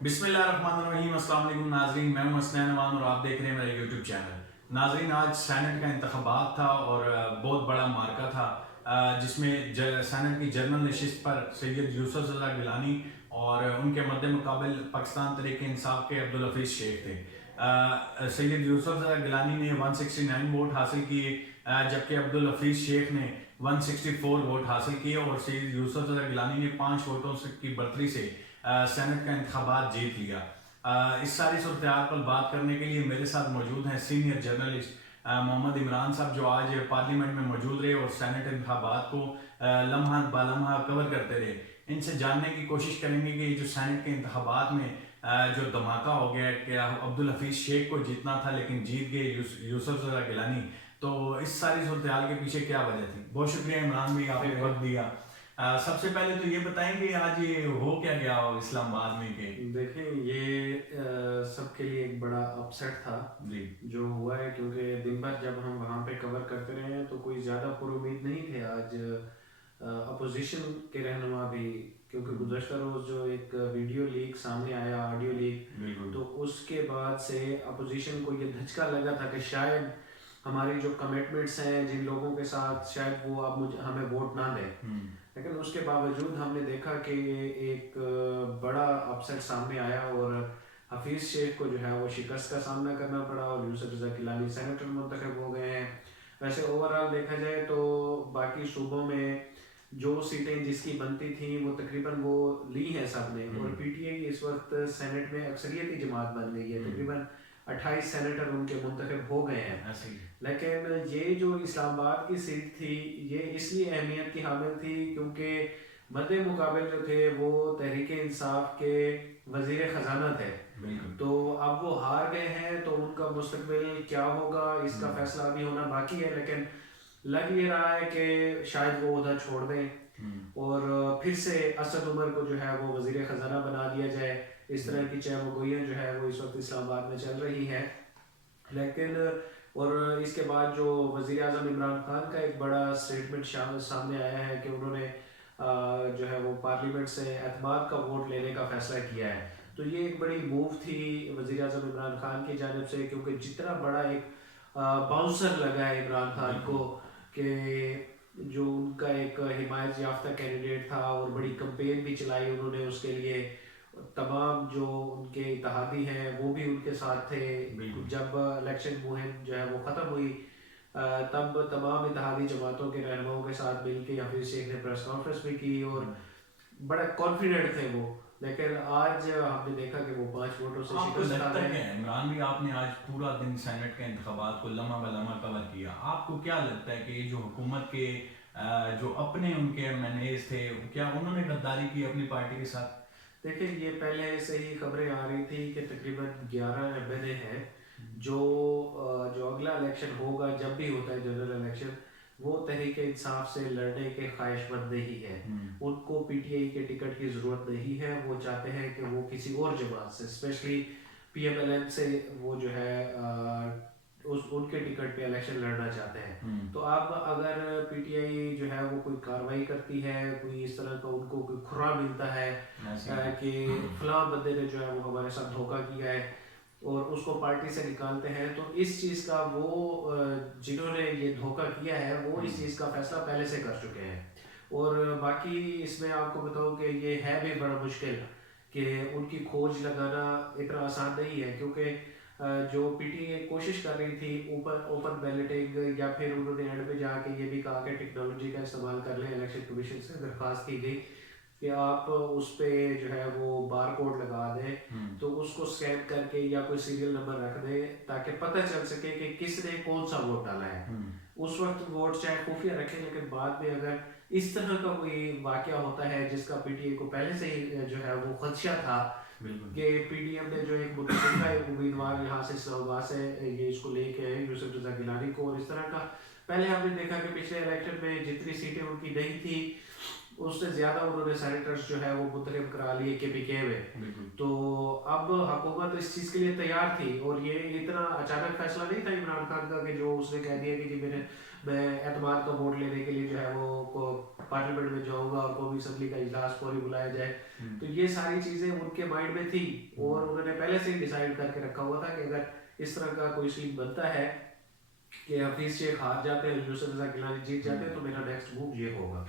बिस्मिल्लाहिर्रहमानिर्रहीम, अस्सलाम वालेकुम नाज़रीन। मैं हूं हसनैन अमान और आप देख रहे हैं मेरा यूट्यूब चैनल। नाज़रीन, आज सेनेट का इंतखाबात था और बहुत बड़ा मार्का था, जिसमें सेनेट की जनरल नशिस्त पर सैयद यूसुफ रज़ा गिलानी और उनके मद्दे मुकाबिल पाकिस्तान तहरीक इंसाफ के अब्दुल हफीज़ शेख थे। सैयद यूसुफ रज़ा गिलानी ने 169 वोट हासिल किए, जबकि अब्दुल हफीज़ शेख ने 164 वोट हासिल किए और सैयद यूसुफ रज़ा गिलानी ने 5 वोटों की बढ़तरी से सेनेट का इंतखाबात जीत लिया। इस सारी सूरत हाल पर बात करने के लिए मेरे साथ मौजूद हैं सीनियर जर्नलिस्ट मोहम्मद इमरान साहब, जो आज पार्लियामेंट में मौजूद रहे और सेनेट इंतखाबात को लम्हा बालम्हा कवर करते रहे। इनसे जानने की कोशिश करेंगे कि जो सेनेट के इंतखाबात में जो धमाका हो गया कि अब्दुल हफीज़ शेख को जीतना था लेकिन जीत गए यूसुफ रज़ा गिलानी, तो इस सारी सूरत हाल के पीछे क्या वजह थी। बहुत शुक्रिया इमरान भाई, आपने वक्त दिया। सबसे पहले तो ये बताएं कि आज ये हो क्या गया इस्लामाबाद में के। देखें, ये सबके लिए एक बड़ा अपसेट था जी जो हुआ है, क्योंकि दिन भर जब हम वहाँ पे कवर करते रहे हैं तो कोई ज़्यादा पुरुमीद नहीं थे आज अपोजिशन के रहनुमा भी, क्योंकि गुज़श्ता रोज़ जो एक वीडियो लीक सामने आया, ऑडियो लीक, बिल्कुल। तो उसके बाद से अपोजिशन को ये धचका लगा था कि शायद हमारी जो कमिटमेंट्स हैं जिन लोगों के साथ, शायद वो अब हमें वोट ना दें। लेकिन उसके बावजूद हमने देखा कि एक बड़ा अपसेट सामने आया और हफीज़ शेख को जो है वो शिकस्त का सामना करना पड़ा और यूसुफ रज़ा गिलानी सेनेटर मुंतखब हो गए हैं। वैसे ओवरऑल देखा जाए तो बाकी सूबों में जो सीटें जिसकी बनती थी वो तकरीबन वो ली हैं सब ने, और पीटीआई इस वक्त सेनेट में अक्सरियती जमात बन गई है। तकरीबन 28 सेनेटर उनके मुंतखब हो गए हैं। लेकिन ये जो इस्लामाबाद की सीट थी, ये इसलिए अहमियत की हामिल थी क्योंकि मद्दे मुकाबिल जो थे वो तहरीक इंसाफ के वजीर ख़जाना थे। तो अब वो हार गए हैं, तो उनका मुस्तकबिल क्या होगा इसका फैसला अभी होना बाकी है। लेकिन लग ये रहा है कि शायद वो उधर छोड़ दें और फिर से असद उमर को जो है वो वजीर ख़जाना बना दिया जाए। इस तरह की चहमगोइयाँ जो है वो इस वक्त इस्लामाबाद में चल रही हैं। लेकिन और इसके बाद जो वज़ीर आज़म इमरान खान का एक बड़ा स्टेटमेंट सामने आया है कि उन्होंने जो है वो पार्लियामेंट से एतमाद का वोट लेने का फ़ैसला किया है। तो ये एक बड़ी मूव थी वज़ीर आज़म इमरान खान की जानिब से, क्योंकि जितना बड़ा एक बाउंसर लगा है इमरान खान को कि जो उनका एक हिमायत याफ्ता कैंडिडेट था और बड़ी कंपेन भी चलाई उन्होंने उसके लिए, तमाम जो उनके इत्तेहादी हैं वो भी उनके साथ थे। जब इलेक्शन मुहिम जो है वो ख़त्म हुई तब तमाम इत्तेहादी जमातों के रहनुमाओं के साथ मिल के हफीज़ शेख ने प्रेस कॉन्फ्रेंस भी की और बड़ा कॉन्फिडेंट थे वो। लेकिन आज हमने देखा कि वो 5 वोटों से शिकस्त खा गए। इमरान भी आपने आज पूरा दिन सेनेट के इंतखाबात को लम्हा बलम्हा कवर किया, आपको क्या लगता है कि जो हुकूमत के जो अपने उनके एमएनएज थे, क्या उन्होंने गद्दारी की अपनी पार्टी के साथ। देखिए, ये पहले से ही खबरें आ रही थी कि तकरीबन 11 एमएलए हैं जो जो अगला इलेक्शन होगा, जब भी होता है जनरल इलेक्शन, वो तहरीक इंसाफ से लड़ने के ख्वाहिशमंद नहीं है। उनको पीटीआई के टिकट की ज़रूरत नहीं है। वो चाहते हैं कि वो किसी और जमात से, स्पेशली पीएमएलएन से, वो जो है उनके टिकट पे इलेक्शन लड़ना चाहते हैं। तो अब अगर पीटीआई जो है वो कोई कार्रवाई करती है, कोई इस तरह का उनको कोई खुरा मिलता है कि फलां बंदे ने जो है वो हमारे साथ धोखा किया है और उसको पार्टी से निकालते हैं, तो इस चीज़ का वो जिन्होंने ये धोखा किया है वो इस चीज़ का फैसला पहले से कर चुके हैं। और बाकी इसमें आपको बताऊं कि ये है भी बड़ा मुश्किल कि उनकी खोज लगाना इतना आसान नहीं है, क्योंकि जो पीटीआई कोशिश कर रही थी ओपन बैलेटिंग, या फिर उन्होंने एंड पे जाके ये भी कहा कि टेक्नोलॉजी का इस्तेमाल कर लें। इलेक्शन कमीशन से दरख्वास्त की गई कि आप उस पे जो है वो बार कोड लगा दें, तो उसको स्कैन करके या कोई सीरियल नंबर रख दें ताकि पता चल सके कि किसने कौन सा वोट डाला है। उस वक्त वोट चाहे खुफिया रखें, लेकिन बाद में अगर इस तरह का कोई वाकया होता है जिसका पीटीआई को पहले से ही जो है वो खदशा था कि पीडीएम ने जो एक मुतल्लिका उम्मीदवार यहाँ से इस्लामाबाद से ये इसको लेके आए यूसुफ रज़ा गिलानी को, और इस तरह का पहले हमने देखा कि पिछले इलेक्शन में जितनी सीटें उनकी नहीं थी उससे ज़्यादा उन्होंने सेनेटर्स जो है वो मुंतखब करा लिए केपीके में। तो अब हुकूमत इस चीज़ के लिए तैयार थी, और ये इतना अचानक फैसला नहीं था इमरान खान का कि जो उसने कह दिया कि जी मैं एतमाद का वोट लेने के लिए जो है वो पार्लियामेंट में जाऊंगा और कौमी असम्बली का इजलास फौरी बुलाया जाए। तो ये सारी चीज़ें उनके माइंड में थी, और उन्होंने पहले से ही डिसाइड करके रखा हुआ था कि अगर इस तरह का कोई सीन बनता है कि हफीज शेख हार जाते हैं, यूसुफ रजा गिलानी जीत जाते हैं, तो मेरा नेक्स्ट मूव ये होगा।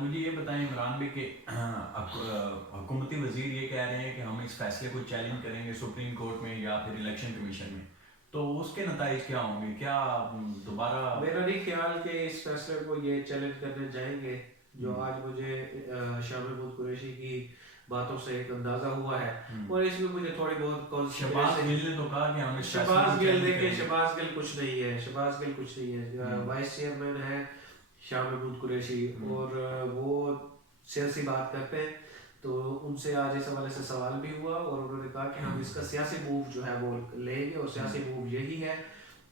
मुझे ये बताएं इमरान भाई कि हुकूमती वजीर ये कह रहे हैं कि हम इस फैसले को चैलेंज करेंगे सुप्रीम कोर्ट में या फिर इलेक्शन कमीशन में, तो उसके नताइज क्या होंगे? क्या दोबारा? मेरा नहीं ख्याल कि इस फैसले को ये चैलेंज करने जाएंगे। जो आज मुझे शाह महमूद कुरैशी की बातों से एक अंदाजा हुआ है, और इसमें मुझे थोड़ी बहुत शहबाज गिल ने तो कहा कि हम इस शहबाज गिल, देखिए शहबाज गिल कुछ नहीं है, शहबाज गिल कुछ नहीं है, वाइस चेयरमैन है शाह महमूद कुरैशी, और वो सियासी बात करते हैं। तो उनसे आज इस हवाले से सवाल भी हुआ, और उन्होंने कहा कि हम इसका सियासी मूव जो है वो लेंगे, और सियासी मूव यही है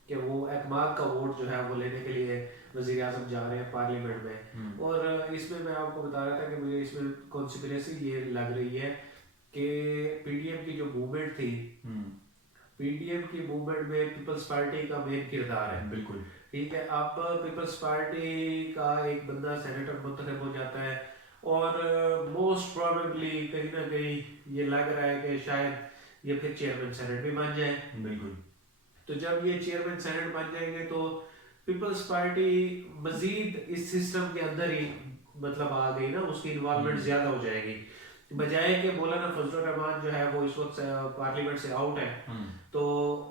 कि वो एतमाद का वोट जो है वो लेने के लिए वज़ीर आज़म जा रहे हैं पार्लियामेंट में। और इसमें मैं आपको बता रहा था कि मुझे इसमें कॉन्स्पिरेसी ये लग रही है कि पीडीएम की जो मूवमेंट थी, पीडीएम की मूवमेंट में पीपल्स पार्टी का मेन किरदार है। बिल्कुल ठीक है, अब पीपल्स पार्टी का एक बंदा सेनेटर मुंतखब हो जाता है, और मोस्ट प्रोबेबली कहीं ना कहीं ये लग रहा है कि शायद ये फिर चेयरमैन सेनेट भी बन जाए। बिल्कुल। तो जब ये चेयरमैन सेनेट बन जाएंगे तो पीपल्स पार्टी मजीद इस सिस्टम के अंदर ही मतलब आ गई ना, उसकी इन्वॉल्वमेंट ज्यादा हो जाएगी, बजाय कि मौलाना फजलुर रहमान जो है वो इस वक्त पार्लियामेंट से आउट है, तो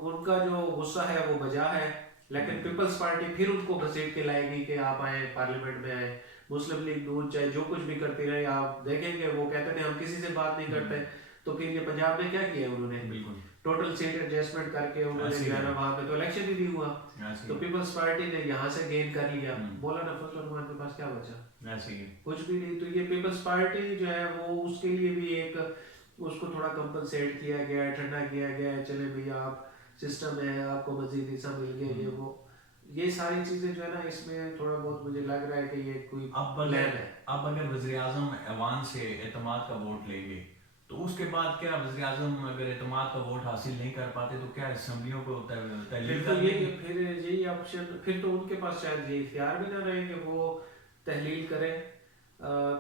उनका जो गुस्सा है वो बजा है, लेकिन पीपल्स पार्टी फिर उनको घसीट के लाएगी कि आप आए पार्लियामेंट में आए। मुस्लिम लीग नून चाहे जो कुछ भी करती रहे, आप देखेंगे वो कहते थे हम किसी से बात नहीं करते। तो फिर ये पंजाब में क्या किया उन्होंने, टोटल सीट एडजस्टमेंट करके उन्होंने जो है ना वहाँ पे तो इलेक्शन ही नहीं हुआ, तो पीपल्स पार्टी ने यहाँ से गेन कर लिया, मौलाना फजलुर रहमान के पास क्या बचा, कुछ भी नहीं। तो ये पीपल्स पार्टी जो है वो उसके लिए भी एक उसको थोड़ा कंपनसेट किया गया है, ठंडा किया गया है, चले भैया आप सिस्टम है, आपको मजीद हिस्सा मिल गया, ये वो ये सारी चीजें जो है ना इसमें थोड़ा बहुत मुझे लग रहा है कि ये कोई प्लान है। अब अगर वज़ीर आज़म ऐवान से एतमाद का वोट लेंगे तो उसके बाद क्या वज़ीर आज़म अगर एतमाद का वोट हासिल नहीं कर पाते तो क्या असम्बलियों को तहलील करेंगे? फिर यही ऑप्शन, फिर तो उनके पास शायद ये इख्तियार भी ना रहे कि वो तहलील करें।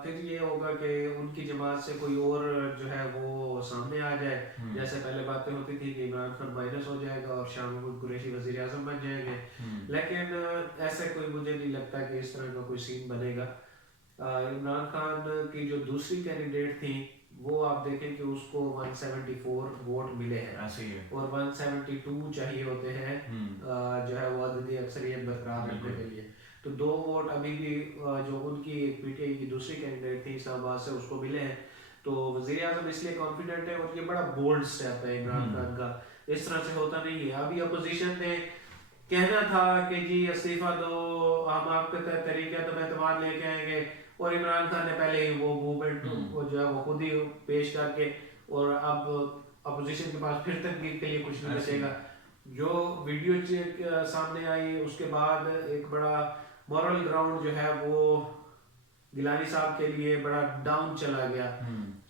फिर ये होगा कि उनकी जमात से कोई और जो है वो सामने आ जाए, जैसे पहले बातें होती थी कि इमरान खान माइनस हो जाएगा और शाह महमूद कुरैशी वज़ीर आज़म बन जाएंगे, लेकिन ऐसा कोई मुझे नहीं लगता कि इस तरह का कोई सीन बनेगा। इमरान खान की जो दूसरी कैंडिडेट थी वो आप देखें कि उसको 174 वोट मिले हैं, और 172 चाहिए होते हैं जो है वो अददी अक्सरियत बरकरार रखने के लिए। तो 2 वोट अभी भी जो उनकी पीटीआई की दूसरी कैंडिडेट थी इस्लामाबाद से उसको मिले हैं। तो वज़ीर आज़म इसलिए कॉन्फिडेंट है, और ये बड़ा बोल्ड स्टेप है इमरान खान का, इस तरह से होता नहीं है। अभी अपोजिशन ने कहना था कि जी इस्तीफा दो, हम आपके तरीके तो एतमाद लेके आएंगे, और इमरान खान ने पहले ही वो मूवमेंट को जो है वो खुद ही पेश करके, और अब अपोजिशन के पास फिर तनकीद के लिए कुछ नहीं बचेगा। जो वीडियो सामने आई उसके बाद एक बड़ा मॉरल ग्राउंड जो है वो गिलानी साहब के लिए बड़ा डाउन चला गया।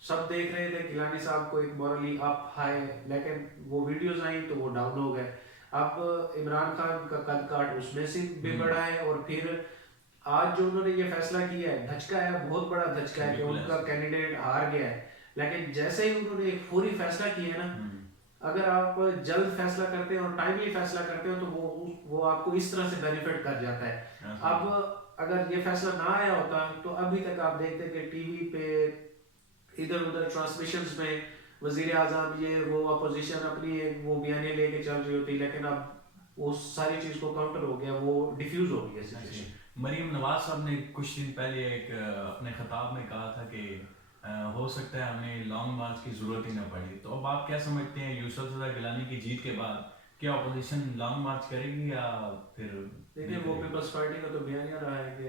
सब देख रहे थे गिलानी साहब को एक मॉरली अप हाई, लेकिन वो वीडियोस आई तो वो डाउन हो गए। अब इमरान खान का कद काट उसमें से भी बड़ा है, और फिर आज जो उन्होंने ये फैसला किया है धचका है, बहुत बड़ा धचका है कि उनका कैंडिडेट हार गया है। लेकिन जैसे ही उन्होंने एक फौरी फैसला किया है ना, अगर आप जल्द फैसला करते हैं और टाइमली फैसला करते हो तो वो आपको इस तरह से बेनिफिट कर जाता है। अब अगर ये फैसला ना आया होता तो अभी तक आप देखते कि टीवी पे इधर उधर ट्रांसमिशंस में वजीर आज़म ये वो अपोजिशन अपनी वो बयानियां लेके चल रही होती, लेकिन अब वो सारी चीज को काउंटर हो गया, वो डिफ्यूज हो गया सिचुएशन। मरीम नवाज साहब ने कुछ दिन पहले एक अपने खिताब में कहा था कि हो सकता है हमें लॉन्ग मार्च की जरूरत ही ना पड़ी। तो अब आप क्या समझते हैं यूसुफ रजा गिलानी की जीत के बाद क्या अपोजिशन लॉन्ग मार्च करेगी या फिर? देखिए वो पीपल्स पार्टी का तो बयान रहा है कि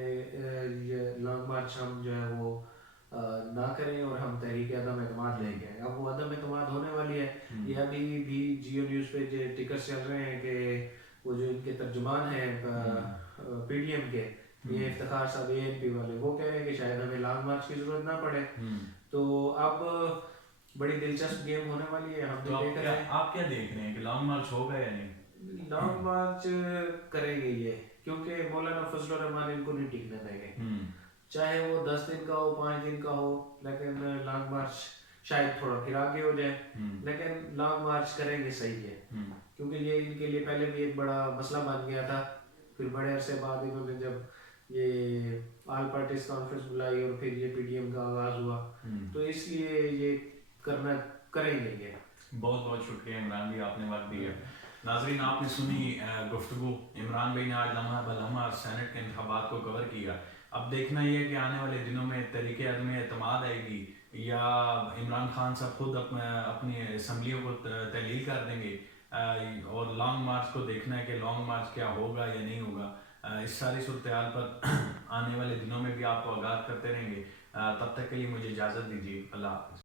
ये लॉन्ग मार्च हम जो है वो ना करें और हम तहरीक अदम एतमाद लेके आए। अब वो अदम एतमाद होने वाली है। ये अभी भी जियो न्यूज़ पे जो टिकर्स चल रहे हैं कि वो जो इनके तर्जुमान हैं पीडीएम के ये इफ्तिखार साहब एएनपी वाले, वो कह रहे हैं कि शायद हमें लॉन्ग मार्च की जरूरत ना पड़े। तो अब बड़ी दिलचस्प गेम होने वाली है, हम तो भी आप देख क्या रहे हैं। आप क्या देख रहे हैं कि लॉन्ग मार्च होगा या नहीं? लॉन्ग मार्च करेंगे ये, क्योंकि मौलाना फजलुर रहमान इनको नहीं टिकने देंगे, चाहे वो 10 दिन का हो 5 दिन का हो, लेकिन लॉन्ग मार्च शायद थोड़ा फिर आगे हो जाए, लेकिन लॉन्ग मार्च करेंगे सही है, क्योंकि ये इनके लिए पहले भी एक बड़ा मसला बन गया था। फिर बड़े अरसे बाद इन्होंने जब ये ऑल पार्टीज कॉन्फ्रेंस बुलाई और फिर ये पीडीएम का आगाज हुआ, तो इसलिए ये करना करेंगे ये। बहुत बहुत शुक्रिया इमरान भाई, आपने वक्त दिया। नाजरीन, आपने सुनी गुफ्तगू। इमरान भाई ने आज लम्हा बलम्हा सेनेट के इंतखाबात को कवर किया। अब देखना यह है कि आने वाले दिनों में तरीके अदम एतमाद आएगी या इमरान खान साहब खुद अपनी असम्बलियों को तहलील कर देंगे। और लॉन्ग मार्च को देखना है कि लॉन्ग मार्च क्या होगा या नहीं होगा। इस सारी सूरत पर आने वाले दिनों में भी आपको आगाह करते रहेंगे। तब तक के लिए मुझे इजाज़त दीजिए। अल्लाह हाफ़िज़।